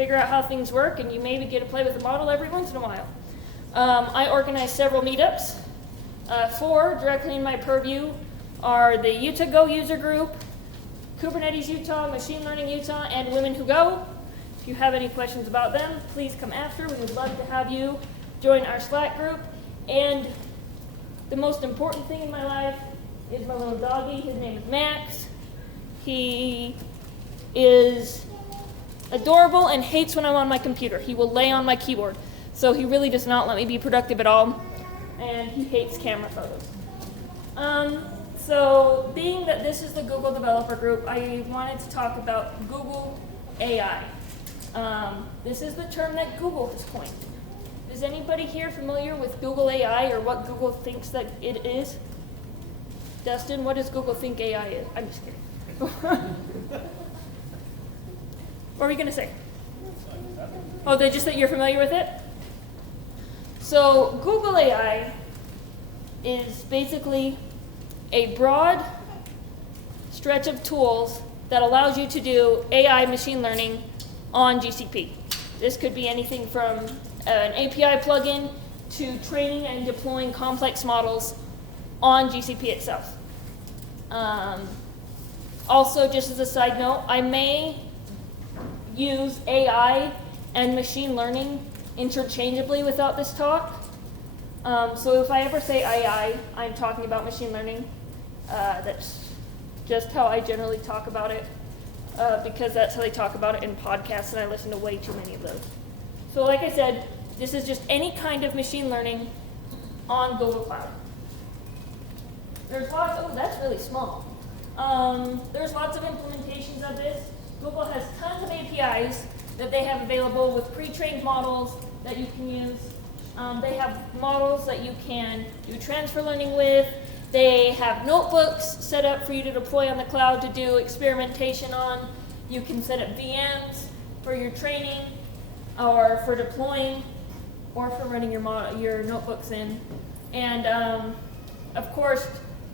figure out how things work, and you maybe get to play with the model every once in a while. I organize several meetups. 4 directly in my purview are the Utah Go user group, Kubernetes Utah, Machine Learning Utah, and Women Who Go. If you have any questions about them, please come after. We would love to have you join our Slack group. And the most important thing in my life is my little doggy. His name is Max. He is adorable and hates when I'm on my computer. He will lay on my keyboard. So he really does not let me be productive at all. And he hates camera photos. So being that this is the Google Developer Group, I wanted to talk about Google AI. This is the term that Google has coined. Is anybody here familiar with Google AI or what Google thinks that it is? Dustin, what does Google think AI is? I'm just kidding. What were you going to say? Oh, just that you're familiar with it? So Google AI is basically a broad stretch of tools that allows you to do AI machine learning on GCP. This could be anything from an API plugin to training and deploying complex models on GCP itself. Also, just as a side note, I may use AI and machine learning interchangeably without this talk. So if I ever say AI, I'm talking about machine learning. That's just how I generally talk about it, because that's how they talk about it in podcasts, and I listen to way too many of those. So like I said, this is just any kind of machine learning on Google Cloud. There's lots, oh, that's really small. There's lots of implementations of this. Google has tons of APIs that they have available with pre-trained models that you can use. They have models that you can do transfer learning with. They have notebooks set up for you to deploy on the cloud to do experimentation on. You can set up VMs for your training or for deploying or for running your notebooks in. And of course,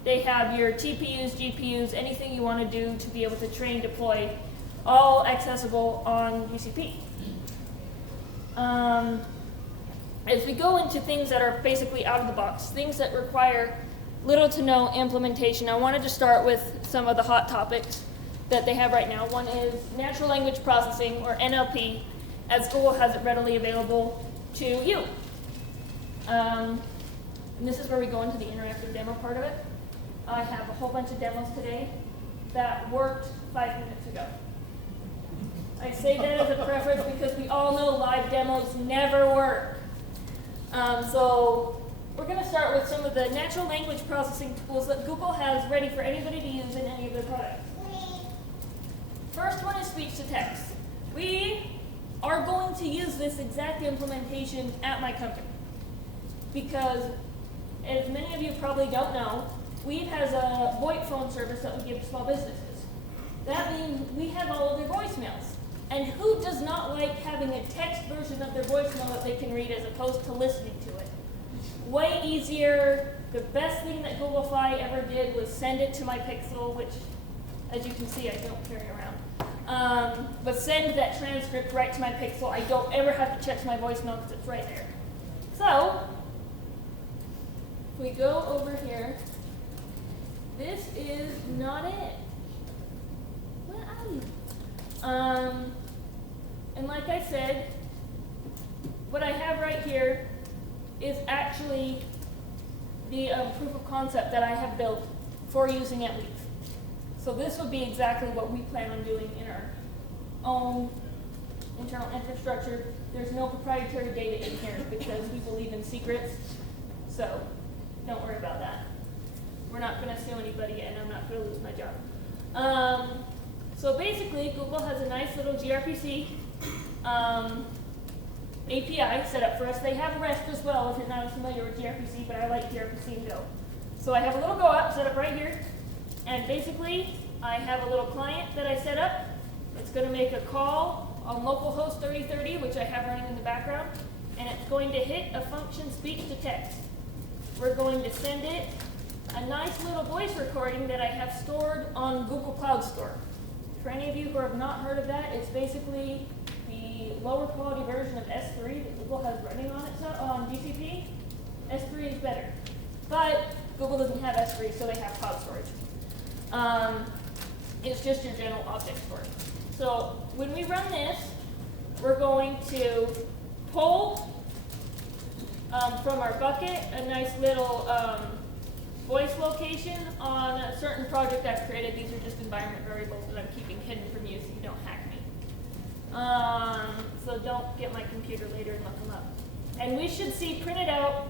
they have your TPUs, GPUs, anything you want to do to be able to train, deploy, all accessible on GCP. As we go into things that are basically out of the box, things that require little to no implementation, I wanted to start with some of the hot topics that they have right now. One is natural language processing, or NLP, as Google has it readily available to you. And this is where we go into the interactive demo part of it. I have a whole bunch of demos today that worked 5 minutes ago. I say that as a preference because we all know live demos never work. So we're going to start with some of the natural language processing tools that Google has ready for anybody to use in any of their products. First one is speech to text. We are going to use this exact implementation at my company because, as many of you probably don't know, Weave has a VoIP phone service that we give to small businesses. That means we have all of their voicemails. And who does not like having a text version of their voicemail that they can read as opposed to listening to it? Way easier. The best thing that Google Fi ever did was send it to my Pixel, which, as you can see, I don't carry around. But send that transcript right to my Pixel. I don't ever have to check my voicemail because it's right there. So, if we go over here, this is not it. Where are you? And like I said, what I have right here is actually the proof of concept that I have built for using at Weave. So this would be exactly what we plan on doing in our own internal infrastructure. There's no proprietary data in here because we believe in secrets, so don't worry about that. We're not going to sue anybody and I'm not going to lose my job. So basically, Google has a nice little gRPC API set up for us. They have REST as well, if you're not familiar with gRPC, but I like gRPC and Go. So I have a little Go app set up right here, and basically, I have a little client that I set up. It's going to make a call on localhost 3030, which I have running in the background, and it's going to hit a function speech to text. We're going to send it a nice little voice recording that I have stored on Google Cloud Store. For any of you who have not heard of that, it's basically the the lower quality version of S3 that Google has running on it on GCP. S3 is better. But Google doesn't have S3, so they have cloud storage. It's just your general object store. So when we run this, we're going to pull from our bucket a nice little voice location on a certain project I've created. These are just environment variables that I'm keeping hidden from you so you don't hack me. So don't get my computer later and look them up. And we should see printed out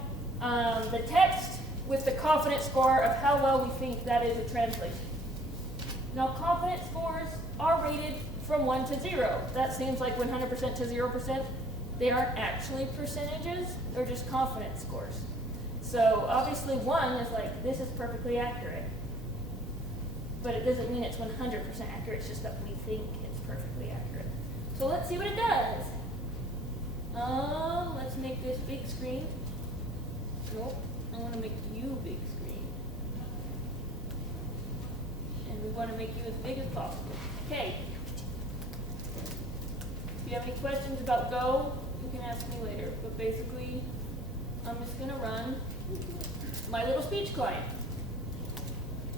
the text with the confidence score of how well we think that is a translation. Now, confidence scores are rated from 1 to 0. That seems like 100% to 0%. They aren't actually percentages, they're just confidence scores. So obviously 1 is like, this is perfectly accurate. But it doesn't mean it's 100% accurate, it's just that we think it's perfectly accurate. So let's see what it does. Let's make this big screen. Nope, I want to make you big screen. And we want to make you as big as possible. Okay. If you have any questions about Go, you can ask me later. But basically, I'm just going to run my little speech client.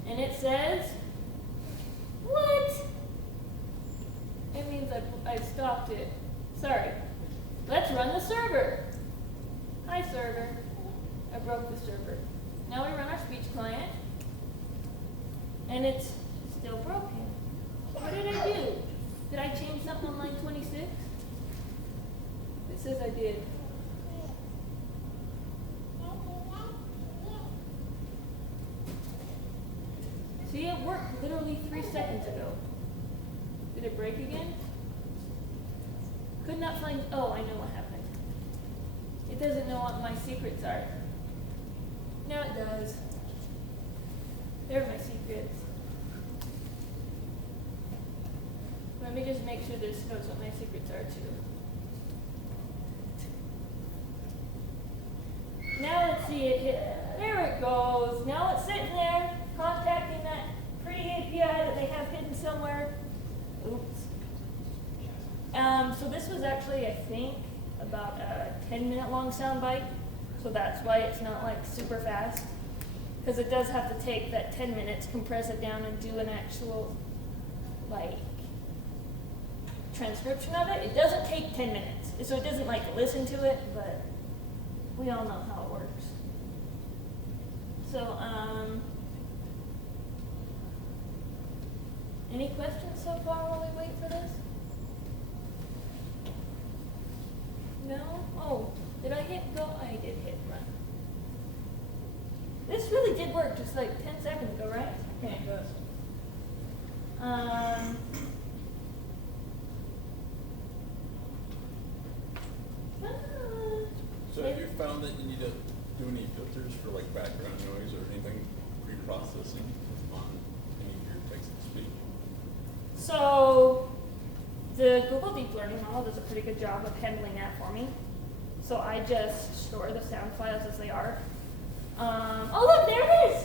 And it says, what? It means I stopped it. Sorry. Let's run the server. Hi, server. I broke the server. Now we run our speech client. And it's still broken. What did I do? Did I change something on line 26? It says I did. See, it worked literally 3 seconds ago. Did it break again? Could not find, oh, I know what happened. It doesn't know what my secrets are. Now it does. There are my secrets. Let me just make sure this knows what my secrets are too. Now let's see it hit. There it goes. Now it's sitting there contacting that pretty API that they have hidden somewhere. Oops. So this was actually, I think, about a 10-minute long soundbite. So that's why it's not like super fast. Because it does have to take that 10 minutes, compress it down, and do an actual, like, transcription of it. It doesn't take 10 minutes. So it doesn't, like, listen to it, but we all know how it works. So, any questions so far while we wait for this? No? Oh, did I hit go? I did hit run. This really did work just like 10 seconds ago, right? Okay. So have you found that you need to do any filters for like background noise or anything pre-processing on any of your text-to-speech? So the Google Deep Learning model does a pretty good job of handling that for me. So I just store the sound files as they are. Oh look, there it is!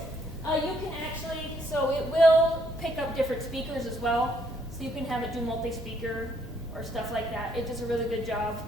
You can actually, so it will pick up different speakers as well. So you can have it do multi-speaker or stuff like that. It does a really good job.